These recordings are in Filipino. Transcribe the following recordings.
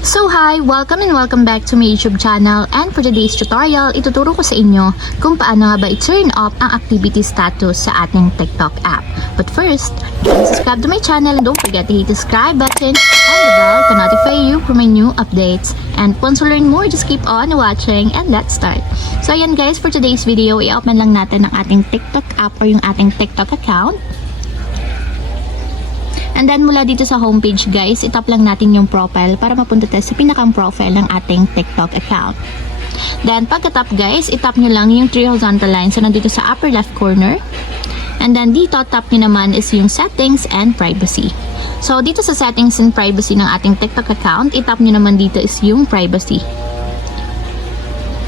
So hi! Welcome and welcome back to my YouTube channel, and for today's tutorial, ituturo ko sa inyo kung paano nga ba i-turn off ang activity status sa ating TikTok app. But first, please subscribe to my channel and don't forget to hit the subscribe button and the bell to notify you for my new updates. And once you learn more, just keep on watching and let's start. So ayan guys, for today's video, i-open lang natin ang ating TikTok app or yung ating TikTok account. And then mula dito sa homepage guys, itap lang natin yung profile para mapunta tayo sa pinakang profile ng ating TikTok account. Then pagkatap guys, itap nyo lang yung 3 horizontal lines so nandito sa upper left corner. And then dito, tap nyo naman is yung settings and privacy. So dito sa settings and privacy ng ating TikTok account, itap nyo naman dito is yung privacy.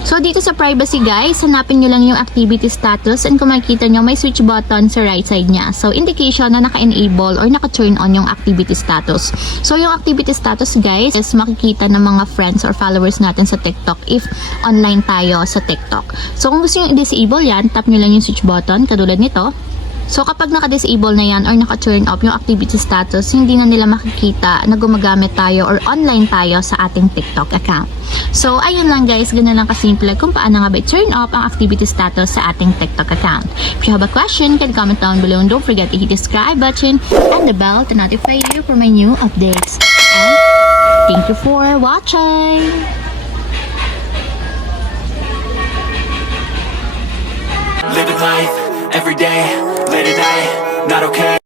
So dito sa privacy guys, hanapin nyo lang yung activity status, and kung makikita nyo may switch button sa right side niya. So indication na naka-enable or naka-turn on yung activity status. So yung activity status guys is makikita ng mga friends or followers natin sa TikTok if online tayo sa TikTok. So kung gusto nyo i-disable yan, tap nyo lang yung switch button katulad nito. So kapag naka-disable na yan or naka-turn off yung activity status, hindi na nila makikita na gumagamit tayo or online tayo sa ating TikTok account. So ayun lang guys, ganun lang kasimple kung paano nga ba turn off ang activity status sa ating TikTok account. If you have a question, can comment down below and don't forget to hit the subscribe button and the bell to notify you for my new updates. And thank you for watching! Living life every day, late at night, not okay.